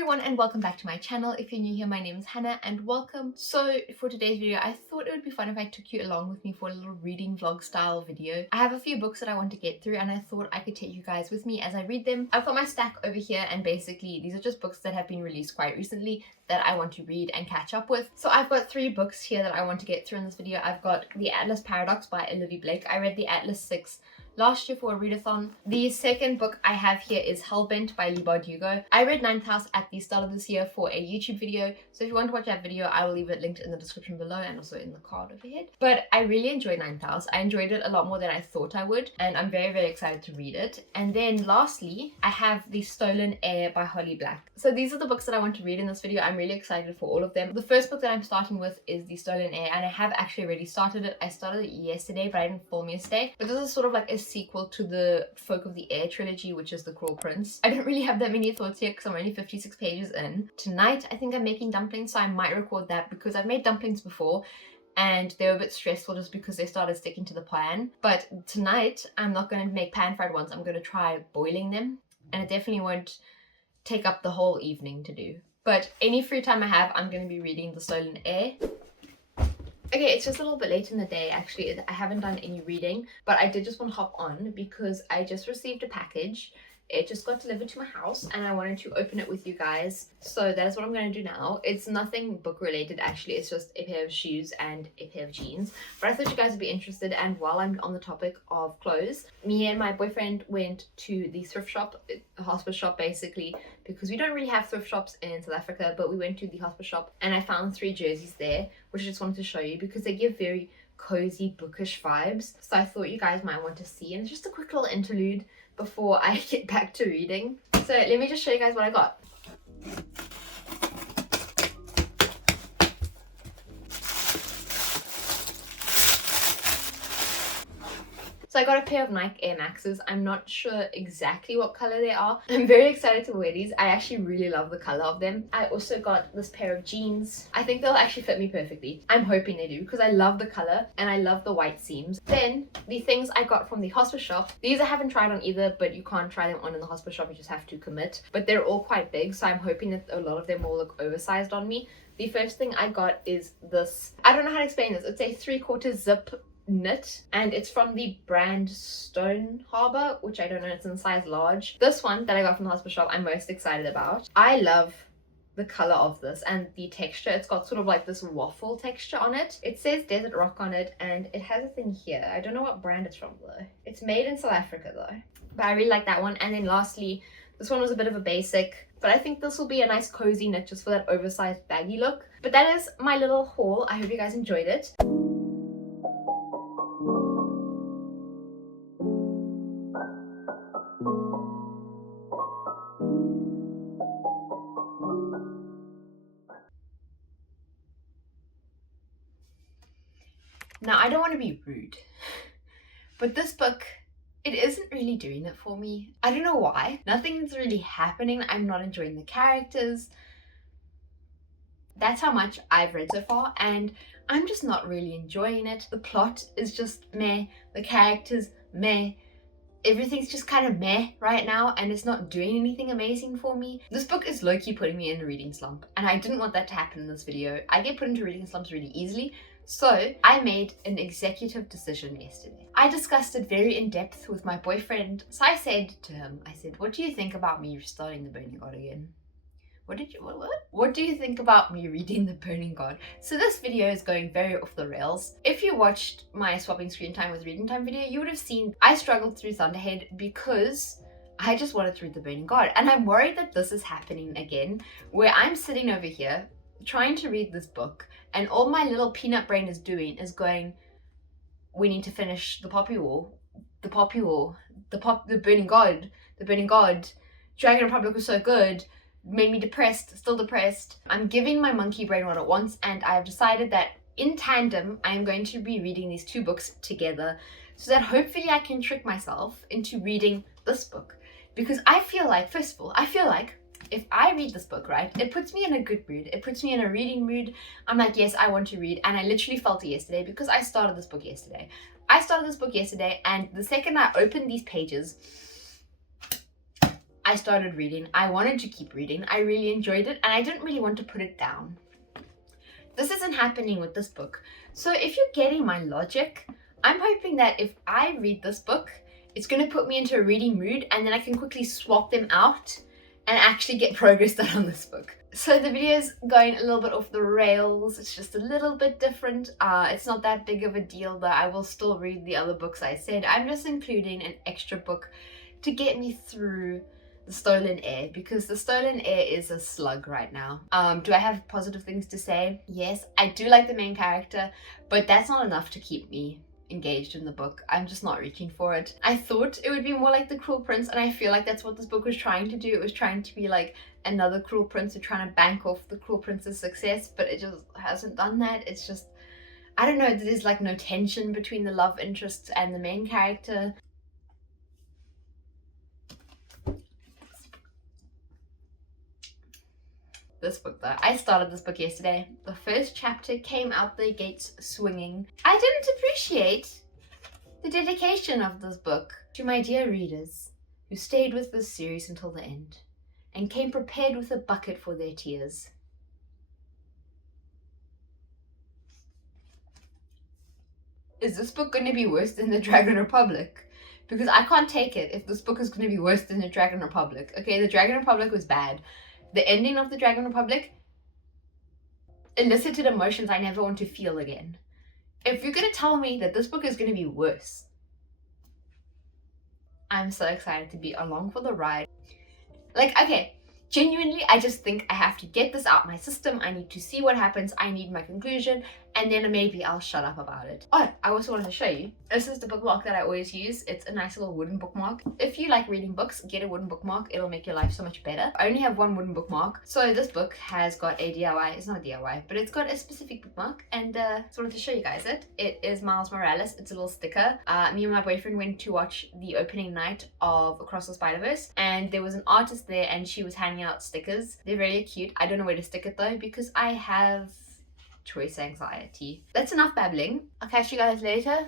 everyone and welcome back to my channel. If you're new here, my name is Hannah and welcome. So for today's video, I thought it would be fun if I took you along with me for a little reading vlog style video. I have a few books that I want to get through and I thought I could take you guys with me as I read them. I've got my stack over here and basically these are just books that have been released quite recently that I want to read and catch up with. So I've got 3 books here that I want to get through in this video. I've got The Atlas Paradox by Olivia Blake. I read The Atlas 6 last year for a readathon. The second book I have here is Hellbent by Leigh Bardugo. I read Ninth House at the start of this year for a YouTube video, so if you want to watch that video, I will leave it linked in the description below and also in the card overhead. But I really enjoyed Ninth House. I enjoyed it a lot more than I thought I would, and I'm very, very excited to read it. And then lastly, I have The Stolen Heir by Holly Black. So these are the books that I want to read in this video. I'm really excited for all of them. The first book that I'm starting with is The Stolen Heir, and I have actually already started it. I started it yesterday, but I didn't film yesterday. But this is sort of like a sequel to the Folk of the Air trilogy, which is The Cruel Prince. I don't really have that many thoughts yet because I'm only 56 pages in. Tonight, I think I'm making dumplings, so I might record that because I've made dumplings before and they were a bit stressful just because they started sticking to the pan. But tonight, I'm not going to make pan-fried ones. I'm going to try boiling them, and it definitely won't take up the whole evening to do. But any free time I have, I'm going to be reading The Stolen Heir. Okay, it's just a little bit late in the day actually. I haven't done any reading, but I did just want to hop on because I just received a package. It just got delivered to my house and I wanted to open it with you guys. So that is what I'm going to do now. It's nothing book related actually. It's just a pair of shoes and a pair of jeans. But I thought you guys would be interested, and while I'm on the topic of clothes, me and my boyfriend went to the thrift shop, a hospice shop basically, because we don't really have thrift shops in South Africa, but we went to the hospice shop and I found 3 jerseys there, which I just wanted to show you because they give very cozy bookish vibes. So I thought you guys might want to see, and it's just a quick little interlude before I get back to reading. So let me just show you guys what I got. So I got a pair of Nike Air Maxes. I'm not sure exactly what color they are. I'm very excited to wear these. I actually really love the color of them. I also got this pair of jeans. I think they'll actually fit me perfectly. I'm hoping they do because I love the color and I love the white seams. Then the things I got from the hospice shop. These I haven't tried on either, but you can't try them on in the hospice shop. You just have to commit. But they're all quite big, so I'm hoping that a lot of them will look oversized on me. The first thing I got is this. I don't know how to explain this. It's a 3/4 zip knit and it's from the brand Stone Heir, which I don't know, it's in size large. This one that I got from the hospital shop I'm most excited about. I love the color of this and the texture. It's got sort of like this waffle texture on it. It says Desert Rock on it and it has a thing here. I don't know what brand it's from though. It's made in South Africa though. But I really like that one. And then lastly, this one was a bit of a basic, but I think this will be a nice cozy knit just for that oversized baggy look. But that is my little haul. I hope you guys enjoyed it. Now, I don't want to be rude, but this book, it isn't really doing it for me. I don't know why. Nothing's really happening. I'm not enjoying the characters. That's how much I've read so far, and I'm just not really enjoying it. The plot is just meh. The characters, meh. Everything's just kind of meh right now, and it's not doing anything amazing for me. This book is low-key putting me in a reading slump, and I didn't want that to happen in this video. I get put into reading slumps really easily. So I made an executive decision yesterday. I discussed it very in depth with my boyfriend. So I said to him, I said, what do you think about me starting The Burning God again? What do you think about me reading The Burning God? So this video is going very off the rails. If you watched my swapping screen time with reading time video, you would have seen I struggled through Thunderhead because I just wanted to read The Burning God. And I'm worried that this is happening again, where I'm sitting over here trying to read this book and all my little peanut brain is doing is going, we need to finish the Poppy War, the Burning God, Dragon Republic was so good, made me depressed, still depressed. I'm giving my monkey brain what it wants, and I've decided that in tandem I'm going to be reading these 2 books together so that hopefully I can trick myself into reading this book. Because I feel like, first of all, if I read this book, right, it puts me in a good mood. It puts me in a reading mood. I'm like, yes, I want to read. And I literally felt it yesterday because I started this book yesterday. And the second I opened these pages, I started reading. I wanted to keep reading. I really enjoyed it and I didn't really want to put it down. This isn't happening with this book. So if you're getting my logic, I'm hoping that if I read this book, it's going to put me into a reading mood and then I can quickly swap them out and actually get progress done on this book. So the video is going a little bit off the rails. It's just a little bit different. It's not that big of a deal though. I will still read the other books I said. I'm just including an extra book to get me through the Stolen Heir, because the Stolen Heir is a slug right now. Do I have positive things to say? Yes, I do like the main character, but that's not enough to keep me engaged in the book. I'm just not reaching for it. I thought it would be more like The Cruel Prince, and I feel like that's what this book was trying to do. It was trying to be like another Cruel Prince, or trying to bank off the Cruel Prince's success, but it just hasn't done that. It's just, I don't know, there's like no tension between the love interests and the main character. This book though, I started this book yesterday. The first chapter came out the gates swinging. I didn't appreciate the dedication of this book. To my dear readers who stayed with this series until the end and came prepared with a bucket for their tears. Is this book going to be worse than the Dragon Republic? Because I can't take it if this book is going to be worse than the Dragon Republic. Okay, the Dragon Republic was bad. The ending of the Dragon Republic elicited emotions I never want to feel again. If you're going to tell me that this book is going to be worse, I'm so excited to be along for the ride. Like, okay, genuinely, I just think I have to get this out my system. I need to see what happens. I need my conclusion, and then maybe I'll shut up about it. Oh, I also wanted to show you. This is the bookmark that I always use. It's a nice little wooden bookmark. If you like reading books, get a wooden bookmark. It'll make your life so much better. I only have one wooden bookmark. So this book has got a DIY. It's not a DIY, but it's got a specific bookmark, and just wanted to show you guys it. It is Miles Morales. It's a little sticker. Me and my boyfriend went to watch the opening night of Across the Spider-Verse, and there was an artist there and she was handing out stickers. They're really cute. I don't know where to stick it though because I have choice anxiety. That's enough babbling. I'll catch you guys later.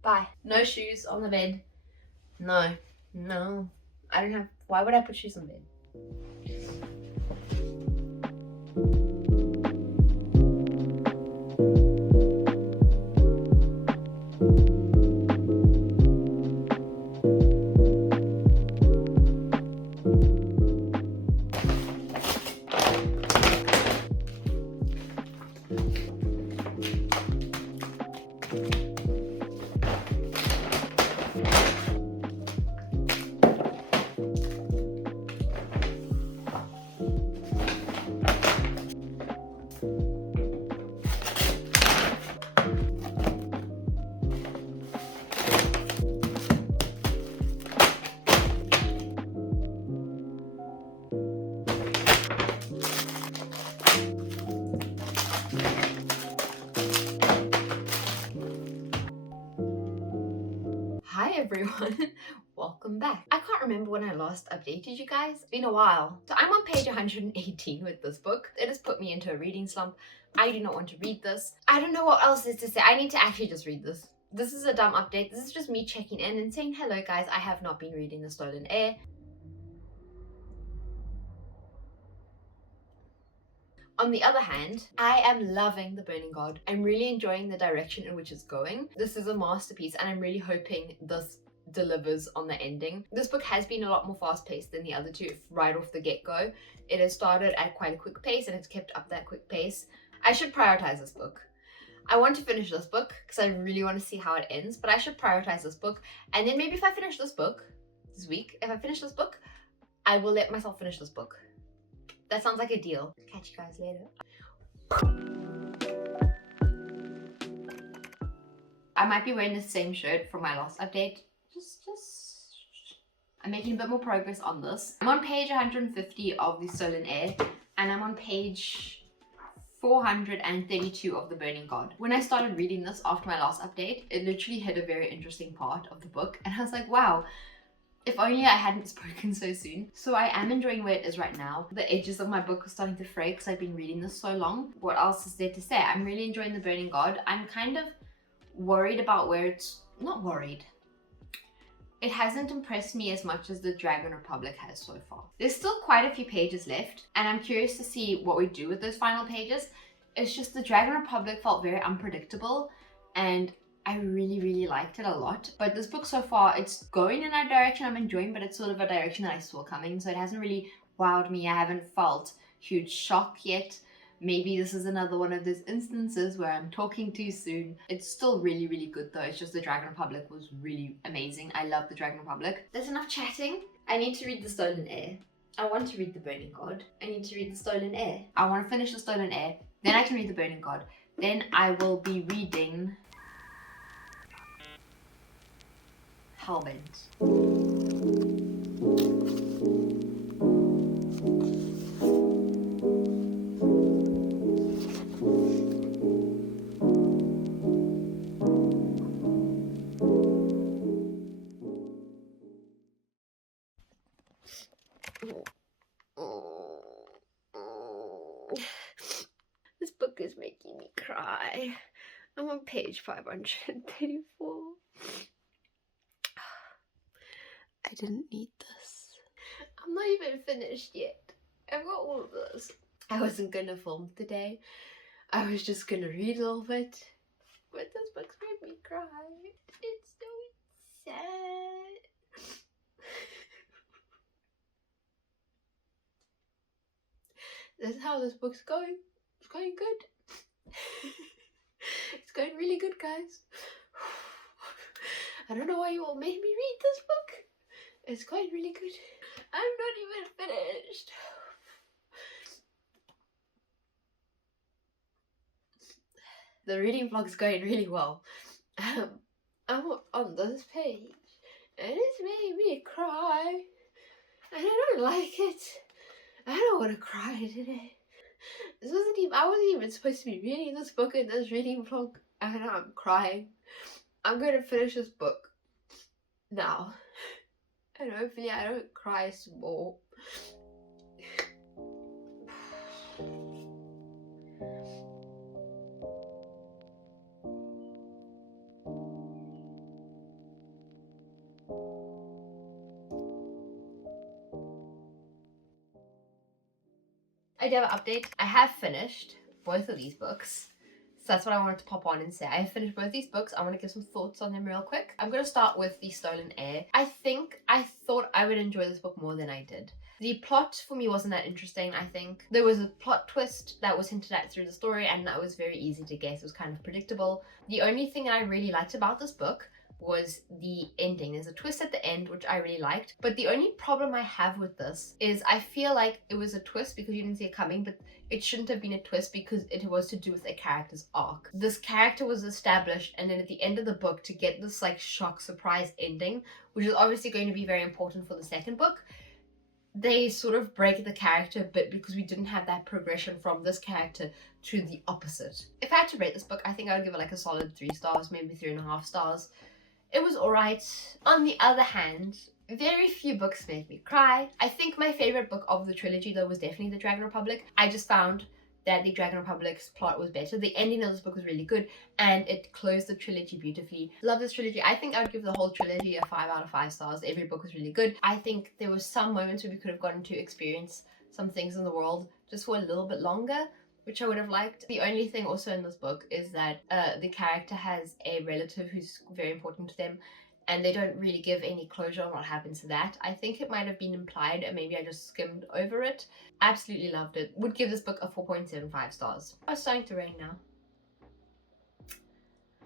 Bye. No shoes on the bed. No. I don't have, why would I put shoes on the bed? Everyone, welcome back. I can't remember when I last updated you guys. It's been a while. So I'm on page 118 with this book. It has put me into a reading slump. I do not want to read this. I don't know what else is to say. I need to actually just read this. This is a dumb update. This is just me checking in and saying, hello guys, I have not been reading the Stolen Heir. On the other hand, I am loving The Burning God. I'm really enjoying the direction in which it's going. This is a masterpiece and I'm really hoping this delivers on the ending. This book has been a lot more fast-paced than the other two right off the get-go. It has started at quite a quick pace and it's kept up that quick pace. I should prioritize this book. I want to finish this book because I really want to see how it ends, but I should prioritize this book, and then maybe if I finish this book this week, if I finish this book, I will let myself finish this book. That sounds like a deal. Catch you guys later. I might be wearing the same shirt from my last update. I'm making a bit more progress on this. I'm on page 150 of the Stolen Heir, and I'm on page 432 of The Burning God. When I started reading this after my last update, it literally hit a very interesting part of the book, and I was like, wow, if only I hadn't spoken so soon. So I am enjoying where it is right now. The edges of my book are starting to fray because I've been reading this so long. What else is there to say? I'm really enjoying The Burning God. I'm kind of worried about where it's... not worried. it hasn't impressed me as much as the Dragon Republic has so far. There's still quite a few pages left, and I'm curious to see what we do with those final pages. It's just the Dragon Republic felt very unpredictable, and I really liked it a lot. But this book so far, it's going in that direction I'm enjoying, but it's sort of a direction that I saw coming, so it hasn't really wowed me. I haven't felt huge shock yet. Maybe this is another one of those instances where I'm talking too soon. It's still really good though. It's just the Dragon Republic was really amazing. I love the Dragon Republic. There's enough chatting. I need to read the Stolen Heir. I want to read the Burning God. I need to read the Stolen Heir. I want to finish the Stolen Heir. Then I can read the Burning God. Then I will be reading Hellbent. This book is making me cry. I'm on page 534. I didn't need this. I'm not even finished yet. I've got all of this. I wasn't gonna film today. I was just gonna read a little bit. But this book's made me cry. It's so sad. That's how this book's going. It's going good. It's going really good, guys. I don't know why you all made me read this book. It's going really good. I'm not even finished. The reading vlog's going really well. I'm on this page and it's made me cry. And I don't like it. I don't want to cry today. I wasn't even supposed to be reading this book in this reading vlog, and I'm crying. I'm going to finish this book now, and hopefully I don't cry some more. I do have an update. I have finished both of these books. So that's what I wanted to pop on and say. I have finished both these books. I want to give some thoughts on them real quick. I'm going to start with The Stolen Heir. I thought I would enjoy this book more than I did. The plot for me wasn't that interesting, I think. There was a plot twist that was hinted at through the story, and that was very easy to guess. It was kind of predictable. The only thing I really liked about this book was the ending. There's a twist at the end, which I really liked. But the only problem I have with this is I feel like it was a twist because you didn't see it coming, but it shouldn't have been a twist because it was to do with a character's arc. This character was established, and then at the end of the book, to get this like shock surprise ending, which is obviously going to be very important for the second book, they sort of break the character a bit because we didn't have that progression from this character to the opposite. If I had to rate this book, I think I would give it like a solid 3 stars, maybe 3.5 stars. It was alright. On the other hand, very few books made me cry. I think my favorite book of the trilogy though was definitely The Dragon Republic. I just found that The Dragon Republic's plot was better. The ending of this book was really good and it closed the trilogy beautifully. Love this trilogy. I think I would give the whole trilogy a 5 out of 5 stars. Every book was really good. I think there were some moments where we could have gotten to experience some things in the world just for a little bit longer, which I would have liked. The only thing also in this book is that the character has a relative who's very important to them, and they don't really give any closure on what happens to that. I think it might have been implied and maybe I just skimmed over it. Absolutely loved it. Would give this book a 4.75 stars. Oh, it's starting to rain now.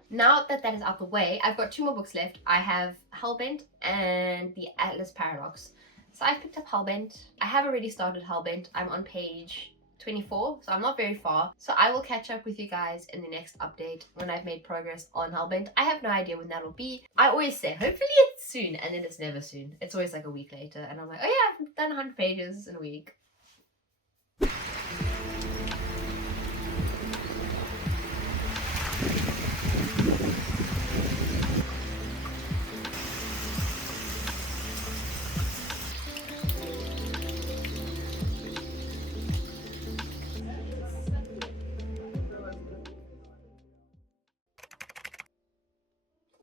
Now that that is out the way, I've got 2 more books left. I have Hellbent and The Atlas Paradox. So I've picked up Hellbent. I have already started Hellbent. I'm on page 24, so I'm not very far. So I will catch up with you guys in the next update when I've made progress on Hellbent. I have no idea when that'll be. I always say hopefully it's soon, and then it's never soon. It's always like a week later, and I'm like, oh yeah, I've done 100 pages in a week.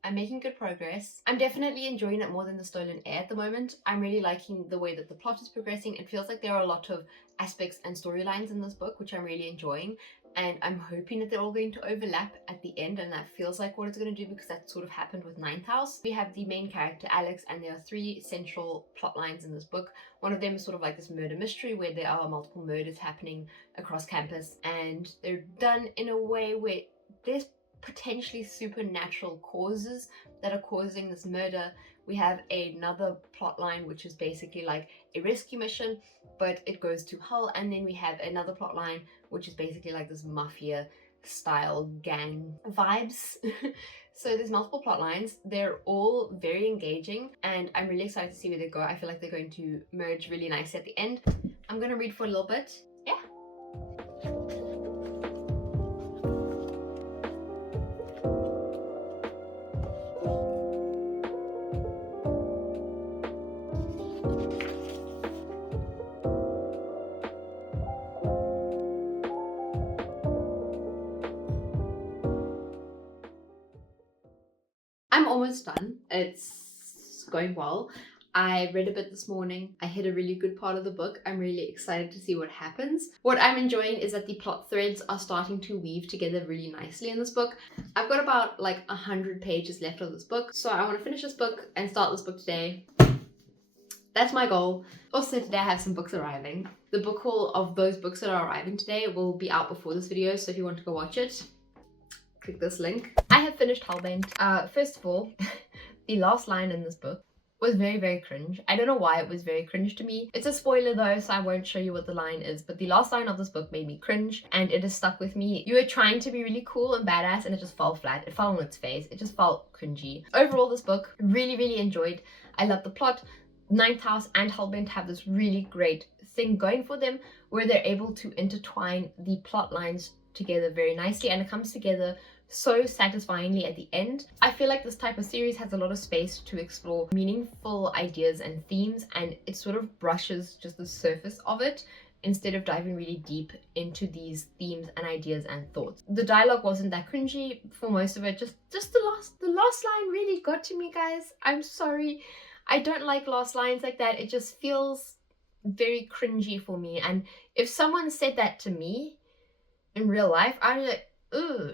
I'm I'm making good progress. I'm definitely enjoying it more than the Stolen Heir at the moment. I'm really liking the way that the plot is progressing. It feels like there are a lot of aspects and storylines in this book which I'm really enjoying, and I'm hoping that they're all going to overlap at the end, and that feels like what it's going to do because that sort of happened with Ninth House. We have the main character Alex, and there are 3 central plot lines in this book. One of them is sort of like this murder mystery where there are multiple murders happening across campus, and they're done in a way where there's potentially supernatural causes that are causing this murder. We have another plot line which is basically like a rescue mission, but it goes to Hull, and then we have another plot line which is basically like this mafia style gang vibes. So there's multiple plot lines. They're all very engaging, and I'm really excited to see where they go. I feel like they're going to merge really nicely at the end. I'm gonna read for a little bit. Yeah. I'm almost done. It's going well. I read a bit this morning. I hit a really good part of the book. I'm really excited to see what happens. What I'm enjoying is that the plot threads are starting to weave together really nicely in this book. I've got about like 100 pages left of this book, so I want to finish this book and start this book today. That's my goal. Also today I have some books arriving. The book haul of those books that are arriving today will be out before this video, so if you want to go watch it, click this link. I have finished Hellbent. First of all, the last line in this book was very cringe. I don't know why it was very cringe to me. It's a spoiler though, so I won't show you what the line is, but the last line of this book made me cringe, and it has stuck with me. You were trying to be really cool and badass, and it just fell flat. It fell on its face. It just felt cringy. Overall, this book, really enjoyed. I love the plot. Ninth House and Hellbent have this really great thing going for them where they're able to intertwine the plot lines together very nicely, and it comes together so satisfyingly at the end. I feel like this type of series has a lot of space to explore meaningful ideas and themes, and it sort of brushes just the surface of it instead of diving really deep into these themes and ideas and thoughts. The dialogue wasn't that cringy for most of it. Just the last line really got to me, guys. I'm sorry. I don't like last lines like that. It just feels very cringy for me, and if someone said that to me in real life, I'd be like, ugh.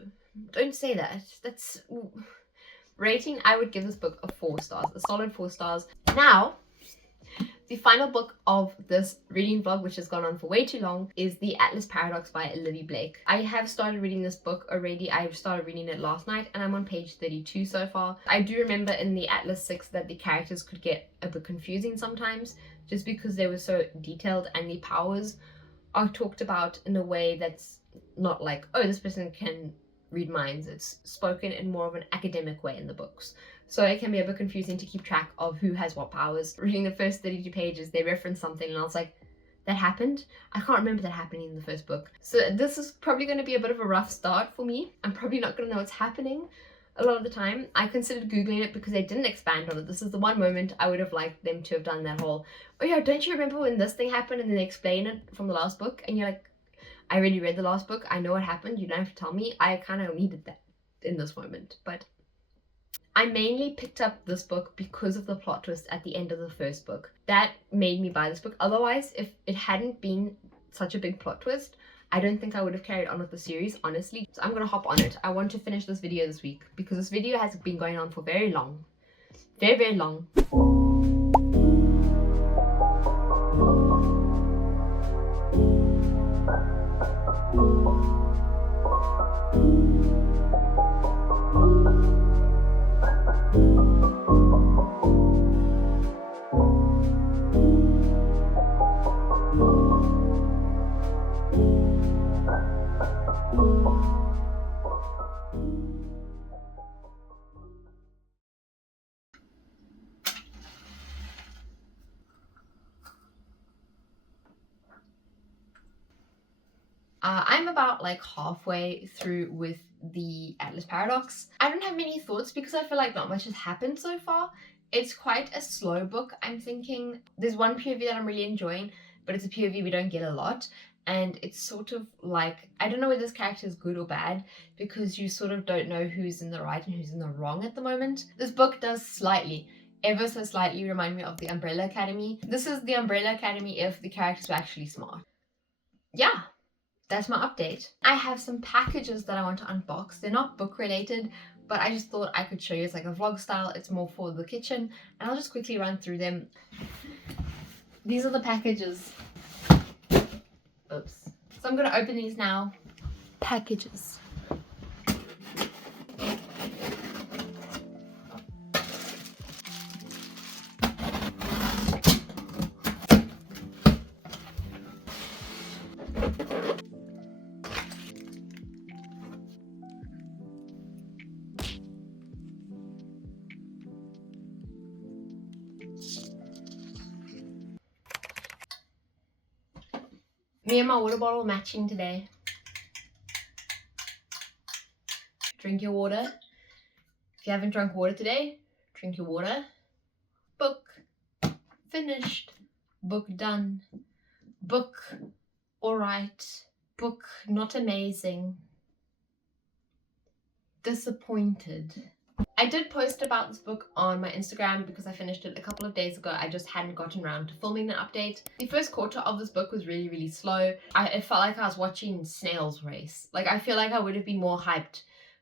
Don't say that. That's rating. I would give this book a 4 stars, a solid 4 stars. Now, the final book of this reading vlog, which has gone on for way too long, is The Atlas Paradox by Olivia Blake. I have started reading this book already. I've started reading it last night, and I'm on page 32 so far. I do remember in the Atlas 6 that the characters could get a bit confusing sometimes, just because they were so detailed, and the powers are talked about in a way that's not like, oh, this person can read minds. It's spoken in more of an academic way in the books, so it can be a bit confusing to keep track of who has what powers. Reading the first 32 pages, they reference something and I was like, that happened? I can't remember that happening in the first book. So this is probably going to be a bit of a rough start for me. I'm probably not going to know what's happening a lot of the time. I considered googling it because they didn't expand on it. This is the one moment I would have liked them to have done that whole, oh yeah, don't you remember when this thing happened, and then they explain it from the last book, and you're like, I already read the last book. I know what happened. You don't have to tell me. I kind of needed that in this moment. But I mainly picked up this book because of the plot twist at the end of the first book. That made me buy this book. Otherwise, if it hadn't been such a big plot twist, I don't think I would have carried on with the series, honestly. So I'm going to hop on it. I want to finish this video this week because this video has been going on for very long. Very long. I'm about like halfway through with the Atlas Paradox. I don't have many thoughts because I feel like not much has happened so far. It's quite a slow book. I'm thinking there's one POV that I'm really enjoying, but it's a POV we don't get a lot. and it's sort of like, I don't know whether this character is good or bad, because you sort of don't know who's in the right and who's in the wrong at the moment. This book does slightly, ever so slightly, remind me of the Umbrella Academy. This is the Umbrella Academy if the characters were actually smart. Yeah, that's my update. I have some packages that I want to unbox. They're not book related, but I just thought I could show you. It's like a vlog style. It's more for the kitchen, and I'll just quickly run through them. These are the packages. Oops. So I'm gonna open these now. Packages. Me and my water bottle matching today. Drink your water. If you haven't drunk water today, drink your water. Book finished. Book done. Book alright. Book not amazing. Disappointed. I did post about this book on my Instagram because I finished it a couple of days ago. I just hadn't gotten around to filming an update. The first quarter of this book was really slow. It felt like I was watching snails race. Like, I feel like I would have been more hyped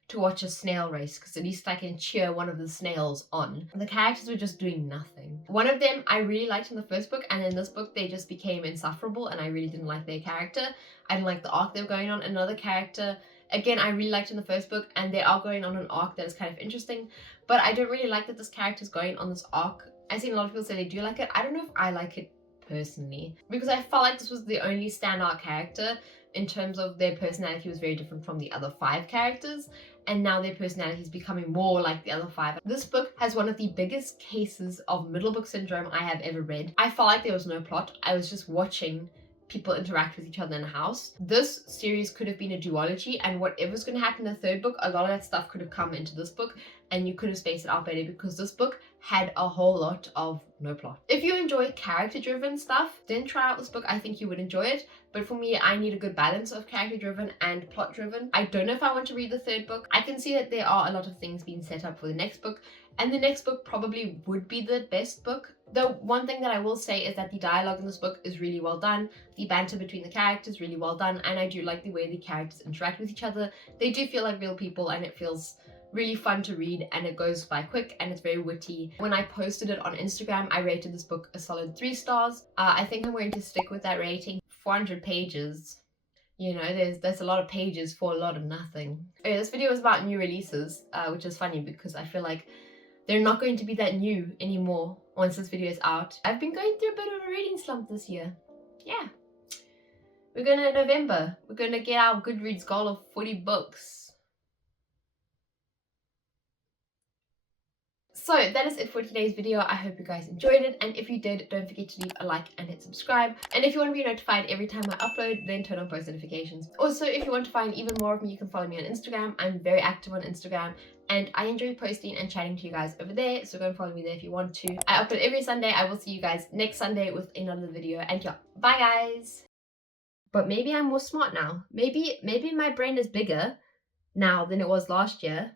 to watch a snail race because at least I can cheer one of the snails on. The characters were just doing nothing. One of them I really liked in the first book, and in this book they just became insufferable and I really didn't like their character. I didn't like the arc they were going on. Another character, again, I really liked in the first book, and they are going on an arc that is kind of interesting, but I don't really like that this character is going on this arc. I've seen a lot of people say they do like it. I don't know if I like it personally, because I felt like this was the only standout character in terms of their personality was very different from the other 5 characters, and now their personality is becoming more like the other 5. This book has one of the biggest cases of middle book syndrome I have ever read. I felt like there was no plot. I was just watching people interact with each other in a house. This series could have been a duology, and whatever's going to happen in the third book, a lot of that stuff could have come into this book and you could have spaced it out better, because this book had a whole lot of no plot. If you enjoy character driven stuff, then try out this book. I think you would enjoy it, but for me, I need a good balance of character driven and plot driven. I don't know if I want to read the third book. I can see that there are a lot of things being set up for the next book, and the next book probably would be the best book. The one thing that I will say is that the dialogue in this book is really well done. The banter between the characters really well done, and I do like the way the characters interact with each other. They do feel like real people, and it feels really fun to read, and it goes by quick, and it's very witty. When I posted it on Instagram, I rated this book a solid 3 stars. I think I'm going to stick with that rating. 400 pages. You know, there's a lot of pages for a lot of nothing. Okay, this video is about new releases, which is funny because I feel like they're not going to be that new anymore once this video is out. I've been going through a bit of a reading slump this year. Yeah. We're gonna, November, we're gonna get our Goodreads goal of 40 books. So that is it for today's video. I hope you guys enjoyed it, and if you did, don't forget to leave a like and hit subscribe. And if you want to be notified every time I upload, then turn on post notifications. Also, if you want to find even more of me, you can follow me on Instagram. I'm very active on Instagram, and I enjoy posting and chatting to you guys over there, so go and follow me there if you want to. I upload every Sunday. I will see you guys next Sunday with another video, and yeah, bye guys. But maybe I'm more smart now. Maybe my brain is bigger now than it was last year.